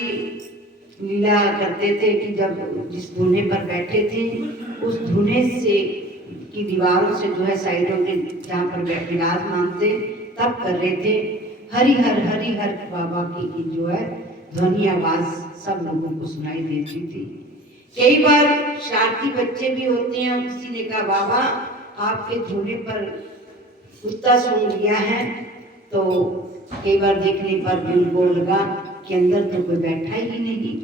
जी लीला करते थे कि जब जिस धुने पर बैठे थे उस धुने से की दीवारों से जो है साइडों के जहाँ पर विराजमान थे तब कर रहे थे हरि हर बाबा की जो है ध्वनि आवाज सब लोगों को सुनाई देती थी। कई बार शरारती बच्चे भी होते हैं और किसी ने कहा बाबा आपके धुने पर कुत्ता सूंघ लिया है, तो कई बार देखने पर भी उनको लगा कि अंदर तो कोई बैठा ही नहीं,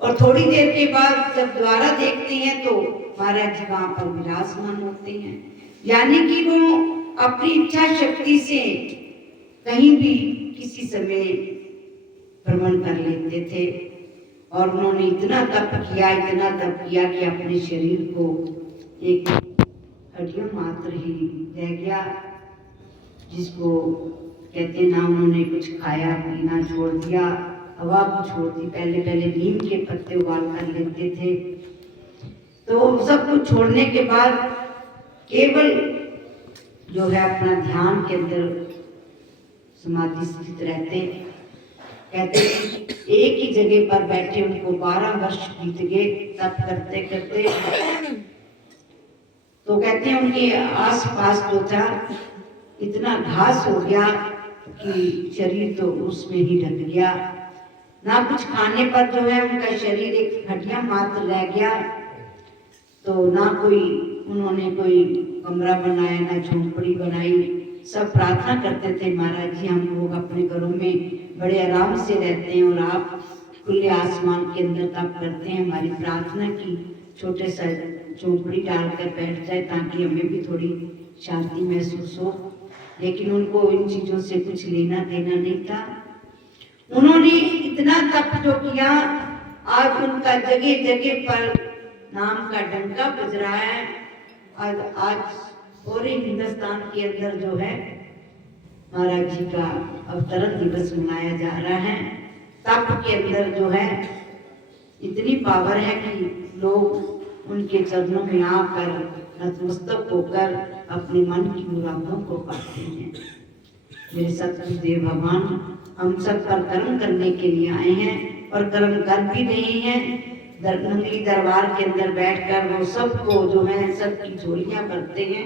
और थोड़ी देर के बाद जब दोबारा देखते हैं तो महाराज जी वहां पर विराजमान होते हैं। यानी कि वो अपनी इच्छा शक्ति से कहीं भी किसी समय भ्रमण कर लेते थे, और उन्होंने इतना तप किया कि अपने शरीर को एक हड्डियों मात्र ही रह गया, जिसको कहते हैं ना उन्होंने कुछ खाया पीना छोड़ दिया, हवा को छोड़ दी। पहले नीम के पत्ते उबाल कर लेते थे, तो सब कुछ छोड़ने के बाद केवल जो है अपना ध्यान के अंदर समाधि स्थित रहते। कहते एक ही जगह पर बैठे उनको 12 वर्ष बीत गए तप करते करते। तो कहते हैं उनके आस पास जो था इतना घास हो गया कि शरीर तो उसमें ही ढक गया, ना कुछ खाने पर जो है उनका शरीर एक हड्डियां मात्र रह गया। तो ना कोई उन्होंने कोई कमरा बनाया, ना झोंपड़ी बनाई। सब प्रार्थना करते थे महाराज जी हम लोग अपने घरों में बड़े आराम से रहते हैं और आप खुले आसमान के अंदर तप करते हैं, हमारी प्रार्थना की छोटे सा झोंपड़ी डालकर बैठ जाए ताकि हमें भी थोड़ी शांति महसूस हो। लेकिन उनको इन चीजों से कुछ लेना देना नहीं था। उन्होंने इतना तप जो किया, आज उनका जगह जगह पर नाम का डंका बज रहा है। आज पूरे हिंदुस्तान के अंदर जो है महाराज जी का अवतरण दिवस मनाया जा रहा है। तप के अंदर जो है इतनी पावर है कि लोग उनके चरणों में आकर नतमस्तक होकर अपने मन की मुरादों को पाते हैं। मेरे सतगुरुदेव भगवान हम सब पर कर्म करने के लिए आए हैं और कर्म कर भी रहे हैं। मंगली दरबार के अंदर बैठकर वो सबको जो है सबकी झोलियां भरते हैं।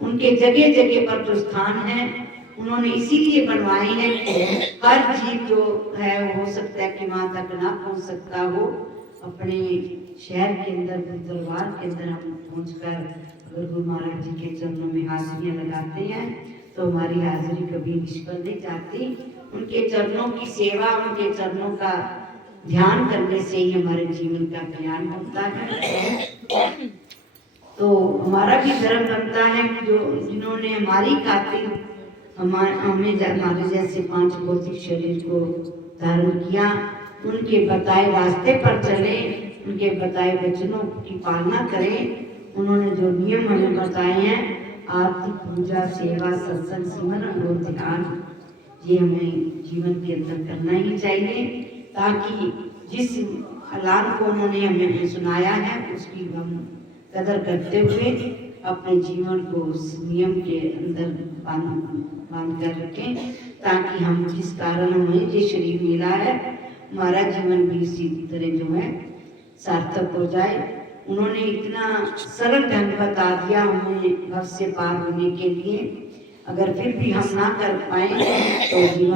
उनके जगह जगह पर जो स्थान है उन्होंने इसीलिए बनवाए हैं कि हर जीव जो है हो सकता है कि वहां तक ना पहुंच सकता हो। अपने शहर के अंदर दरबार के अंदर हम पहुंचकर अगर गुरु महाराज जी के चरणों में हाजिरियां लगाते हैं तो हमारी हाजिरी कभी निष्फल नहीं जाती। उनके चरणों की सेवा, उनके चरणों का ध्यान करने से ही हमारे जीवन का कल्याण होता है। तो हमारा भी धर्म बनता है कि जो जिन्होंने हमारी खातिर हमें हमारे जैसे 5 भौतिक शरीर को धारण किया, उनके बताए रास्ते पर चले, उनके बताए वचनों की पालना करें। उन्होंने जो नियम हमें बताए हैं, आरती पूजा सेवा सत्संग सिमरन और ध्यान, ये हमें जीवन के अंदर करना ही चाहिए ताकि जिस ऐलान को उन्होंने हमें सुनाया है उसकी हम कदर करते हुए अपने जीवन को उस नियम के अंदर बांध कर रखें, ताकि हम जिस कारण हमें ये शरीर मिला है हमारा जीवन भी इसी तरह जो है सार्थक हो जाए। उन्होंने इतना सरल ढंग बता दिया हमें भव से पार होने के लिए। अगर फिर भी हम ना कर पाए तो जीवन